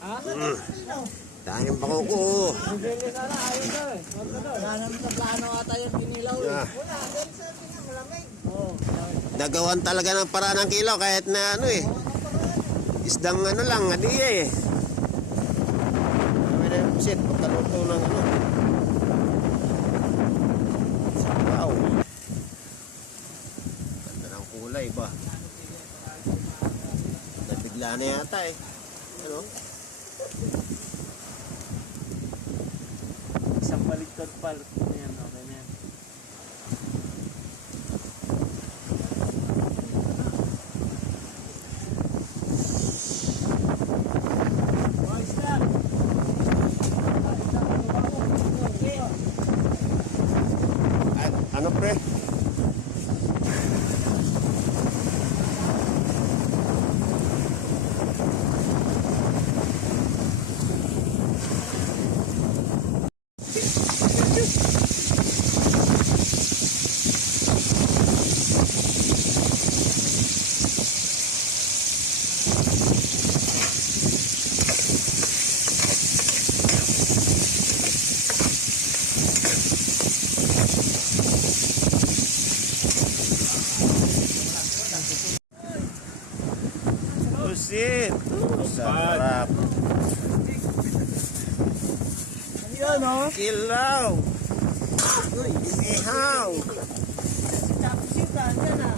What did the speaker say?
Ha? Daming bakuko. Bibili sana, ayun daw eh. Wala naman sa plano ata yung kinilaw eh. Ah, Wala, dahil sabi nga malamig. Oo. nagawan talaga ng paraan ng kilo kahit na ano eh. Isdang ano lang, hadiya eh. Kami na yung pusit, pagkaluto ng ano. Wow. Ganda ng kulay ba? Nabigla na yata eh. Ano? Isang baligtad pal. Ayan, okay na yan. Ano pre? Pusit. Sarap. Yan o. Kilaw. Ihaw. Tapos yung daan yan ah.